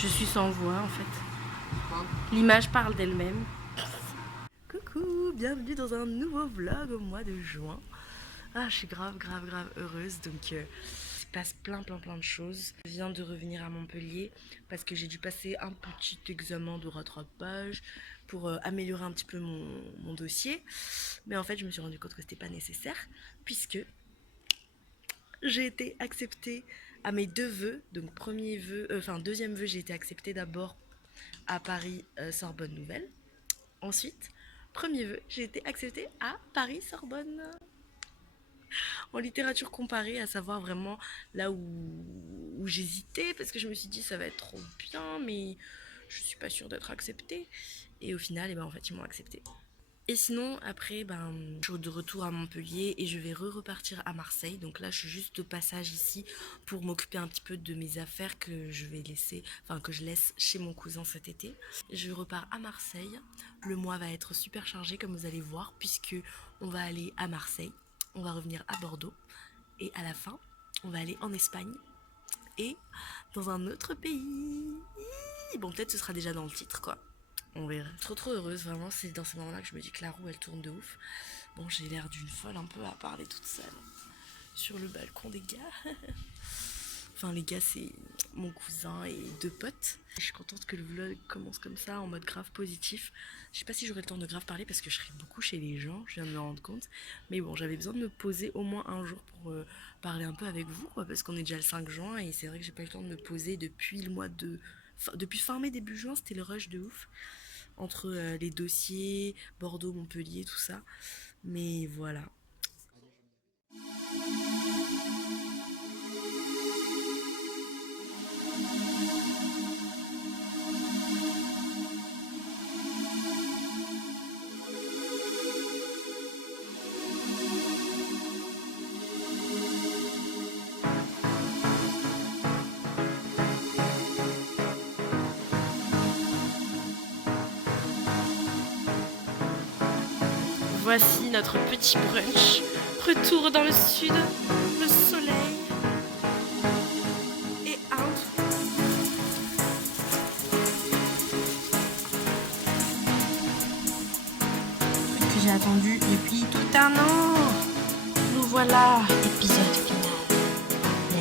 Je suis sans voix en fait. L'image parle d'elle-même. Coucou, bienvenue dans un nouveau vlog au mois de juin. Ah, je suis grave heureuse. Donc il se passe plein de choses. Je viens de revenir à Montpellier parce que j'ai dû passer un petit examen de rattrapage pour améliorer un petit peu mon dossier. Mais en fait, je me suis rendu compte que c'était pas nécessaire puisque j'ai été acceptée à mes deux vœux. Donc deuxième vœu, j'ai été acceptée d'abord à Paris Sorbonne Nouvelle. Ensuite, premier vœu, j'ai été acceptée à Paris Sorbonne en littérature comparée, à savoir vraiment là où j'hésitais parce que je me suis dit ça va être trop bien mais je suis pas sûre d'être acceptée et au final en fait ils m'ont acceptée. Et sinon, après, je suis de retour à Montpellier et je vais repartir à Marseille. Donc là, je suis juste de passage ici pour m'occuper un petit peu de mes affaires que je laisse chez mon cousin cet été. Je repars à Marseille. Le mois va être super chargé, comme vous allez voir, puisque on va aller à Marseille, on va revenir à Bordeaux et à la fin, on va aller en Espagne et dans un autre pays. Bon, peut-être ce sera déjà dans le titre, quoi. On verra. Trop heureuse, vraiment, c'est dans ces moments-là que je me dis que la roue elle tourne de ouf. Bon, j'ai l'air d'une folle un peu à parler toute seule sur le balcon des gars. Enfin, les gars, c'est mon cousin et deux potes. Je suis contente que le vlog commence comme ça, en mode grave positif. Je sais pas si j'aurai le temps de grave parler parce que je serai beaucoup chez les gens, je viens de me rendre compte. Mais bon, j'avais besoin de me poser au moins un jour pour parler un peu avec vous, quoi, parce qu'on est déjà le 5 juin et c'est vrai que j'ai pas eu le temps de me poser depuis le mois de... depuis fin mai, début juin, c'était le rush de ouf. Entre les dossiers, Bordeaux, Montpellier, tout ça. Mais voilà. Voici notre petit brunch. Retour dans le sud, le soleil et Inde. Que j'ai attendu depuis tout un an. Nous voilà, épisode final.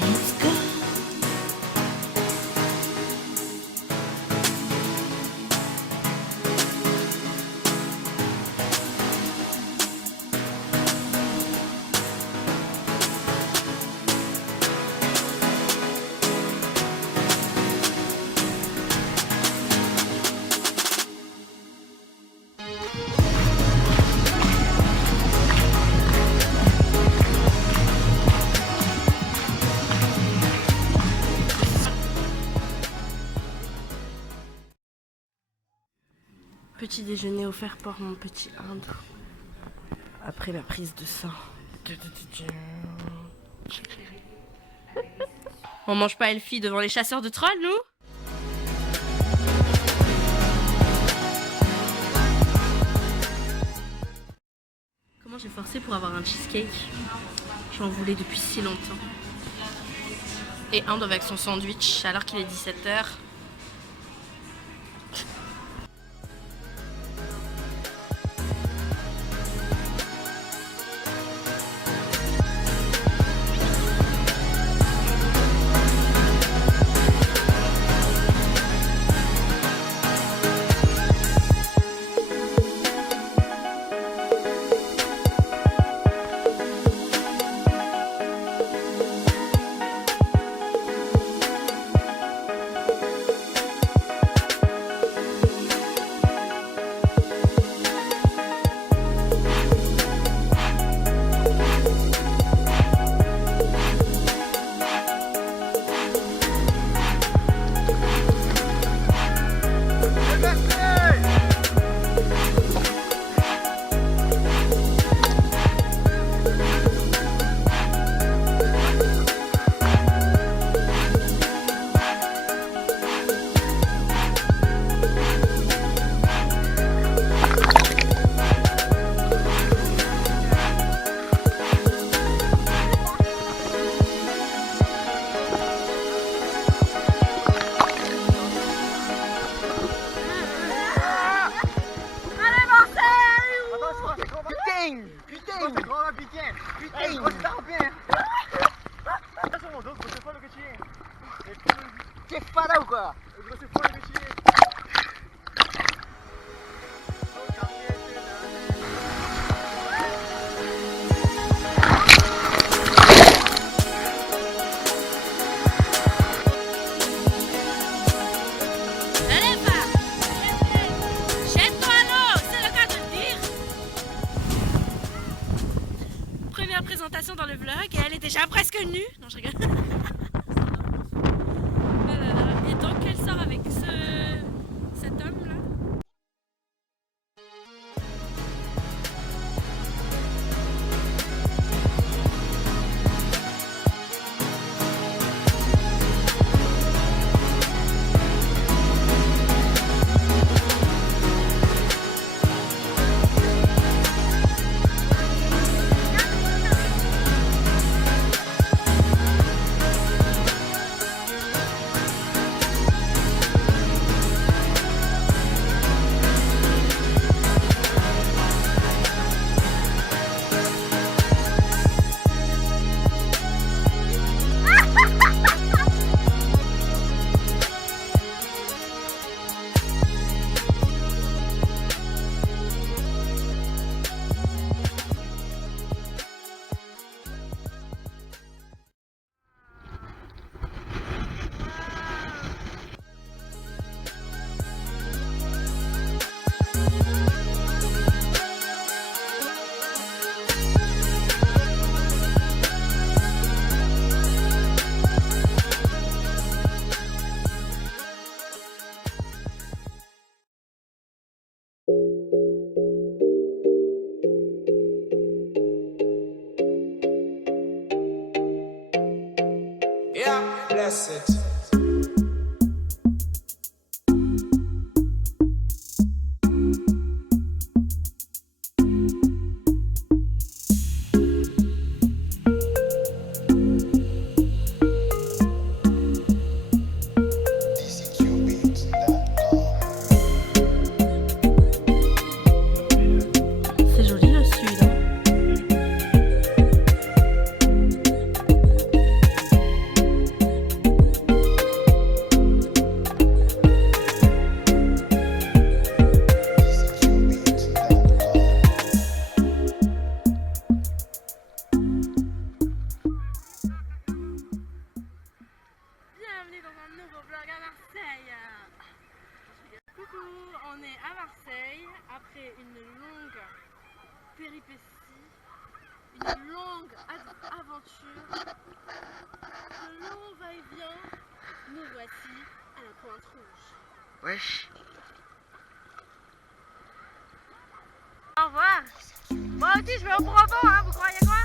Let's go. Petit déjeuner offert par mon petit Inde. Après ma prise de sang. On mange pas Elfie devant les chasseurs de trolls, nous? Comment j'ai forcé pour avoir un cheesecake? J'en voulais depuis si longtemps. Et Inde avec son sandwich alors qu'il est 17h. Putain! Putain! C'est trop putain! Putain! Gros bien! Sur mon dos, gros c'est pas le que tu es! T'es pas là ou quoi? Gros c'est pas le que tu es! Présentation dans le vlog et elle est déjà presque nue. Non, je rigole. Et donc elle sort avec cet homme là. Yeah, bless it. C'est joli le sud. Bienvenue dans un nouveau vlog à Marseille. Coucou, on est à Marseille après une longue péripétie, une longue aventure, un long va-et-vient. Nous voici à la Pointe Rouge. Wesh! Au revoir. Moi aussi je vais au Brabant, hein, vous croyez quoi?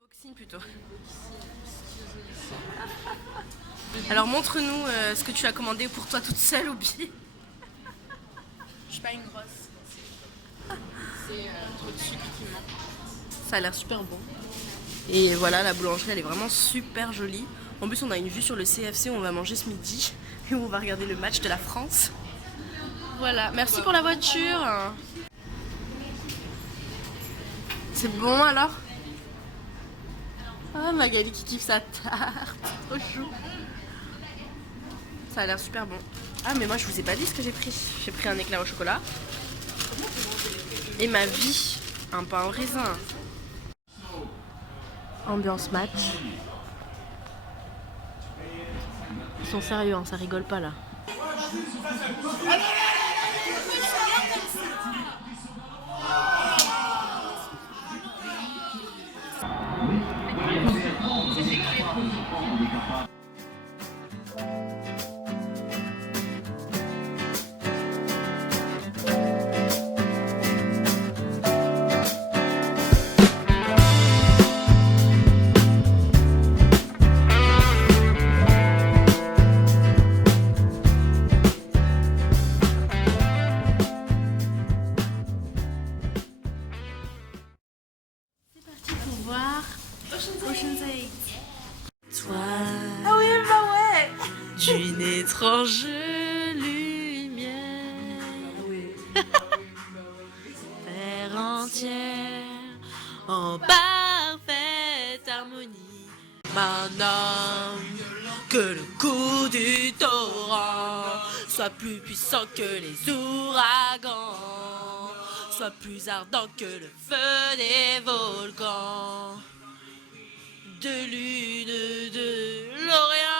Unboxing plutôt. Alors montre-nous ce que tu as commandé pour toi toute seule, Obi. Je suis pas une grosse. C'est trop de sucre qui me manque. Ça a l'air super bon. Et voilà, la boulangerie elle est vraiment super jolie. En plus on a une vue sur le CFC où on va manger ce midi et où on va regarder le match de la France. Voilà, merci pour la voiture. C'est bon alors? Ah Magali qui kiffe sa tarte, trop chou. Ça a l'air super bon. Ah mais moi je vous ai pas dit ce que j'ai pris. J'ai pris un éclair au chocolat. Et ma vie, un pain au raisin. Ambiance match. Ils sont sérieux, hein, ça rigole pas là. Ocean's 8. Toi, Ah oui, bah ouais. d'une étrange lumière, terre entière, en parfaite harmonie. Maintenant que le coup du torrent soit plus puissant que les ouragans, soit plus ardent que le feu des volcans. De lune de l'Orient.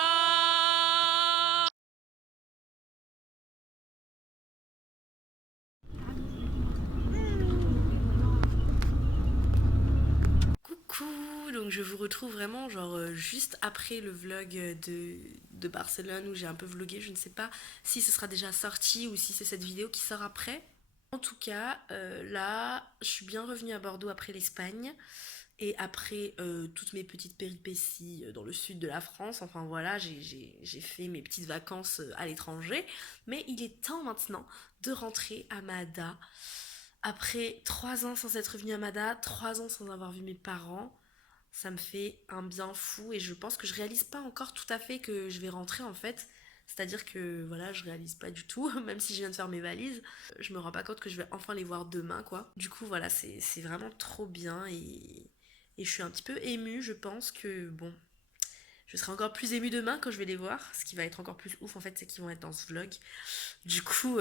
Coucou, donc je vous retrouve vraiment genre juste après le vlog de Barcelone où j'ai un peu vlogué. Je ne sais pas si ce sera déjà sorti ou si c'est cette vidéo qui sort après. En tout cas, là, je suis bien revenue à Bordeaux après l'Espagne. Et après toutes mes petites péripéties dans le sud de la France, enfin voilà, j'ai fait mes petites vacances à l'étranger. Mais il est temps maintenant de rentrer à Mada. Après 3 ans sans être revenue à Mada, 3 ans sans avoir vu mes parents, ça me fait un bien fou. Et je pense que je réalise pas encore tout à fait que je vais rentrer en fait. C'est-à-dire que voilà, je réalise pas du tout, même si je viens de faire mes valises. Je me rends pas compte que je vais enfin les voir demain quoi. Du coup voilà, c'est vraiment trop bien et je suis un petit peu émue, je pense que bon, je serai encore plus émue demain quand je vais les voir. Ce qui va être encore plus ouf en fait, c'est qu'ils vont être dans ce vlog. Du coup,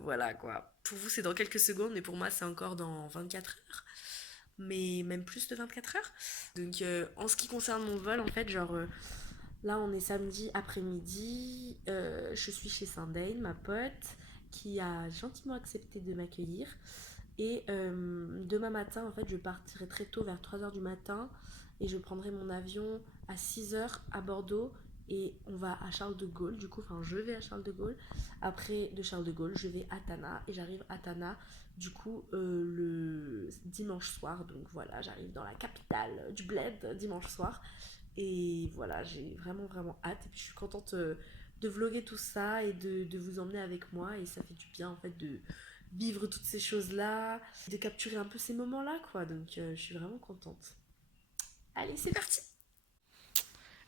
voilà quoi. Pour vous c'est dans quelques secondes, mais pour moi c'est encore dans 24 heures. Mais même plus de 24 heures. Donc en ce qui concerne mon vol, en fait, genre là on est samedi après-midi. Je suis chez Sandane, ma pote, qui a gentiment accepté de m'accueillir. Et demain matin, en fait, je partirai très tôt, vers 3h du matin, et je prendrai mon avion à 6h à Bordeaux, et on va à Charles de Gaulle, du coup, enfin, je vais à Charles de Gaulle. Après, de Charles de Gaulle, je vais à Tana, et j'arrive à Tana, du coup, le dimanche soir. Donc voilà, j'arrive dans la capitale du bled dimanche soir, et voilà, j'ai vraiment, vraiment hâte, et puis je suis contente de vlogger tout ça, et de vous emmener avec moi, et ça fait du bien, en fait, de vivre toutes ces choses-là, de capturer un peu ces moments-là, quoi. Donc, je suis vraiment contente. Allez, c'est parti!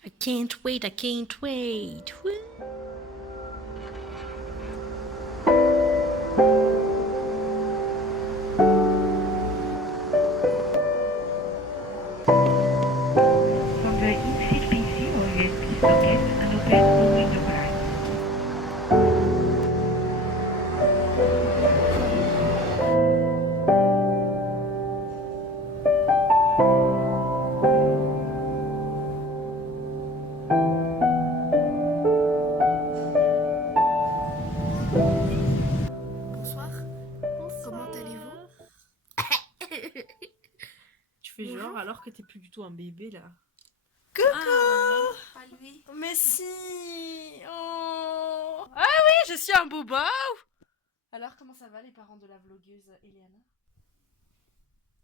I can't wait, I can't wait. Woo. From the in-seat PC or USB socket and open the window back. Bonsoir. Comment allez-vous? Tu fais genre alors que t'es plus du tout un bébé là. Coucou! Pas lui. Mais si! Oh! Ah oui, je aussi un bobo. Alors, comment ça va les parents de la vlogueuse Eliana?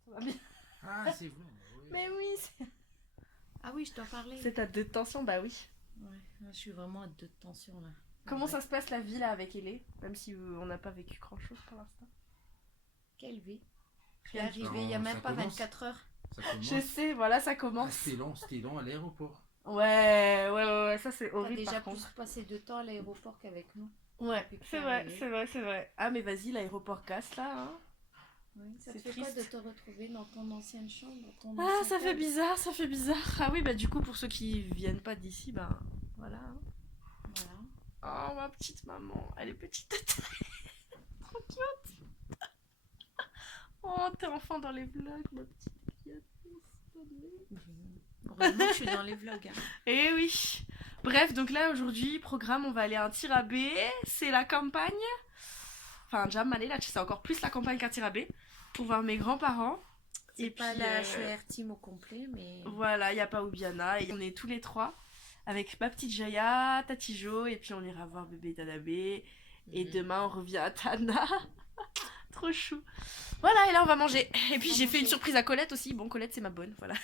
Ça va bien? Ah, c'est vrai. Oui. Mais oui, c'est... Ah oui, je t'en parlais. C'est à 2 de tension, bah oui. Ouais, je suis vraiment à 2 de tension là. Comment ça se passe la vie là avec Elé? Même si on n'a pas vécu grand chose pour l'instant. Quelle vie? Je suis Quelle arrivée vie? il y a même Ça pas commence. 24 heures. Ça commence. Je sais, voilà, ça Ah, commence. c'était long à l'aéroport. Ouais, ça c'est T'as horrible déjà par plus contre. passé de temps à l'aéroport qu'avec nous. Ouais, depuis que c'est t'es vrai, arrivée. c'est vrai. Ah mais vas-y, l'aéroport casse là, hein. Oui, ça te C'est fait quoi triste. de te retrouver dans ton ancienne chambre, ton Ah, ancien ça fait cadre? bizarre, ça fait bizarre. Ah oui, bah du coup, pour ceux qui viennent pas d'ici, ben voilà. hein. Voilà. Oh, ma petite maman, elle est petite de taille. Trop cute. Oh, t'es enfant dans les vlogs, ma petite fillette. Heureusement que je suis dans les vlogs. Hein. Eh oui. Bref, donc là, aujourd'hui, programme, on va aller à un tir à baie. C'est la campagne. Enfin, Jam, allez, là, c'est encore plus la campagne qu'un tir à baie. Pour voir mes grands-parents. C'est Et pas puis, la HR team au complet, mais... Voilà, il n'y a pas Oubiana. Et on est tous les 3 avec ma petite Jaya, Tati Jo, et puis on ira voir bébé Tadabé. Et demain, on revient à Tana. Trop chou. Voilà, et là, on va manger. Et puis, j'ai fait une surprise à Colette aussi. Bon, Colette, c'est ma bonne, voilà.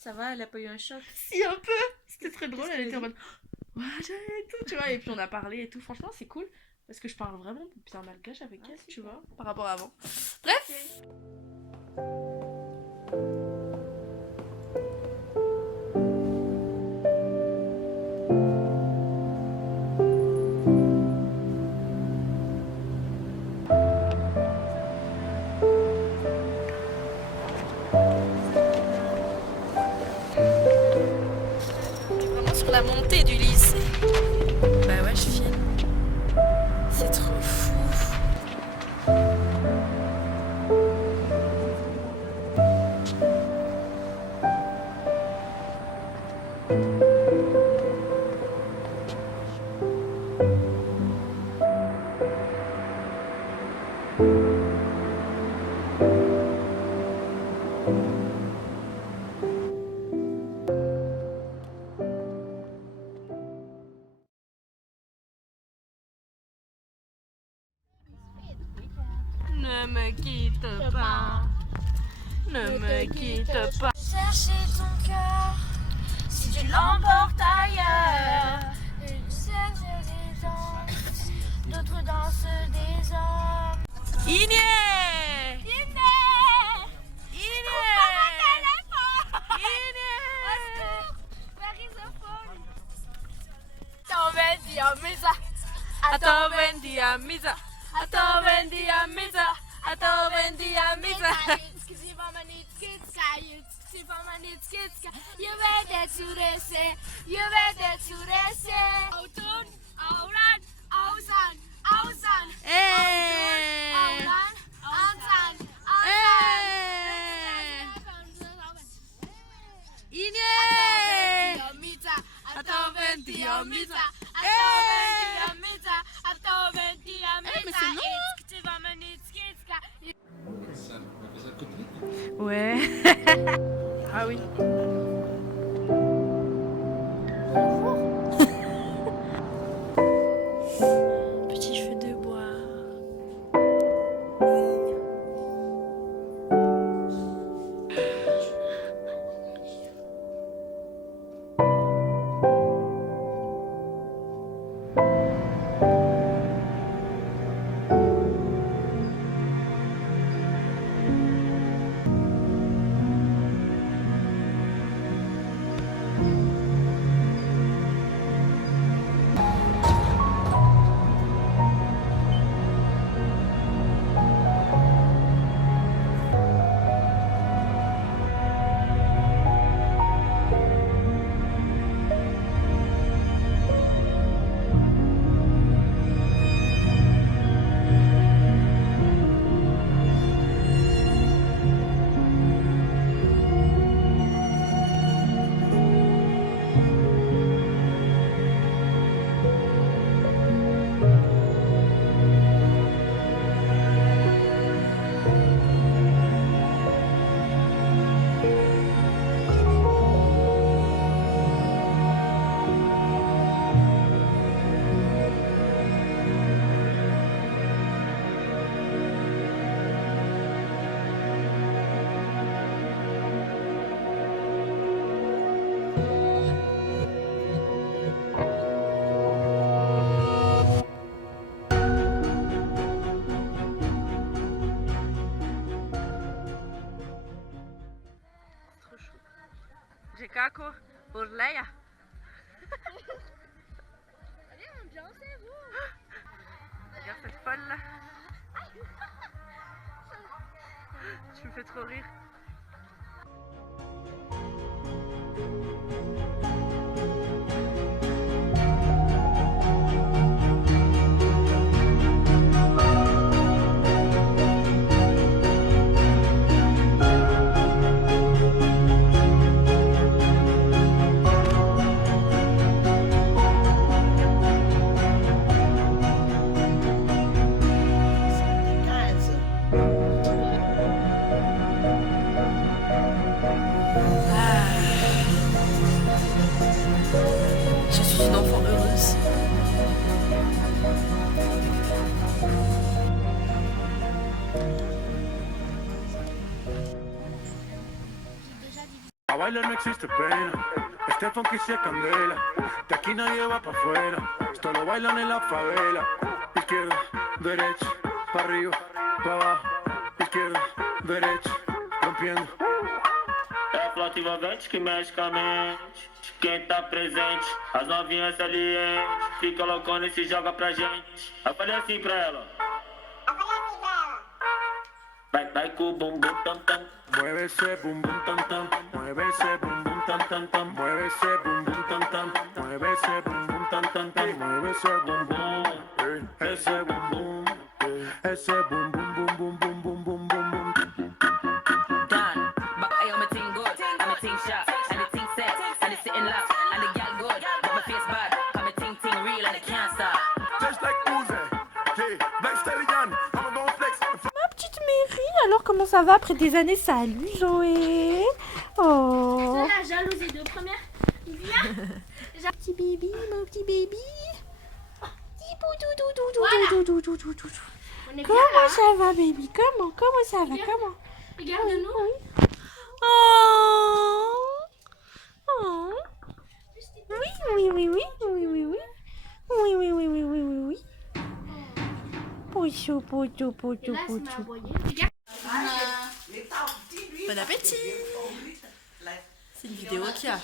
Ça va, elle a pas eu un choc? Si, un peu. C'était très drôle, Qu'est-ce elle était qu'elle en mode... Ouais, et tout, tu vois. Et puis, on a parlé et tout. Franchement, c'est cool. Parce que je parle vraiment bien malgache avec elle, tu vois, par rapport à avant. Bref. On est vraiment sur la montée du lycée. Bah ouais, je filme. C'est trop fou. Ne me quitte pas. Ne me quitte pas. Chercher ton cœur, si tu l'emportes ailleurs. Une certaine des danses, d'autres dansent des hommes. Iné. Atau vendi a misa. Atau vendi a misa. Atau vendi a misa. Je weet het toeressen, je weet het toeressen. Auton, auran, ausan, ausan. Auran, ausan, Iné. Atau vendi a misa. Mais c'est long. Ça, on fait ça côtelette. Ouais. Ah oui. Petit cheveu de bois. Coco pour Leia. Allez, ambiancez-vous. Regarde cette folle là. Tu me fais trop rire. Je suis une enfant heureuse. A bailar no existe pena, este funky sí es candela, de aquí nadie va pa' afuera, esto lo bailan en la favela, izquierda, derecha, pa' arriba, pa' abajo, izquierda, derecha, rompiendo. É a flauta envolvente que mexe com a mente de quem tá presente. As novinhas salientes fica loucona e se joga pra gente. Eu falei assim pra ela. Vai com o bumbum tam tam. Mueve ese bum bum tam tam, mueve ese bum bum tam tam tam, mueve ese bum bum tam tam, mueve ese bum bum tam tam tam, mueve ese bum bum, ese bum bum, ese bum bum bum bum bum bum bum bum bum. Done, but I am a thing good, I'm a thing sharp, and the thing set, and it's sitting locked, and the gal good, but my face bad, I'm a thing real and it can't stop. Just like Uzi, yeah, Black Stallion, I'm a gon' flex. Ma petite Mary, alors comment ça va après des années? Salut Zoé. Oh. C'est la jalousie de première. Viens. Petit baby, mon petit baby. On est bien Comment là. ça va baby? Comment ça va? Comment? Regarde-nous. Oh. Oh. Oui. Pouchou. Et là, c'est ma aboyée. Regarde. Bon appétit. C'est une vidéo qui a.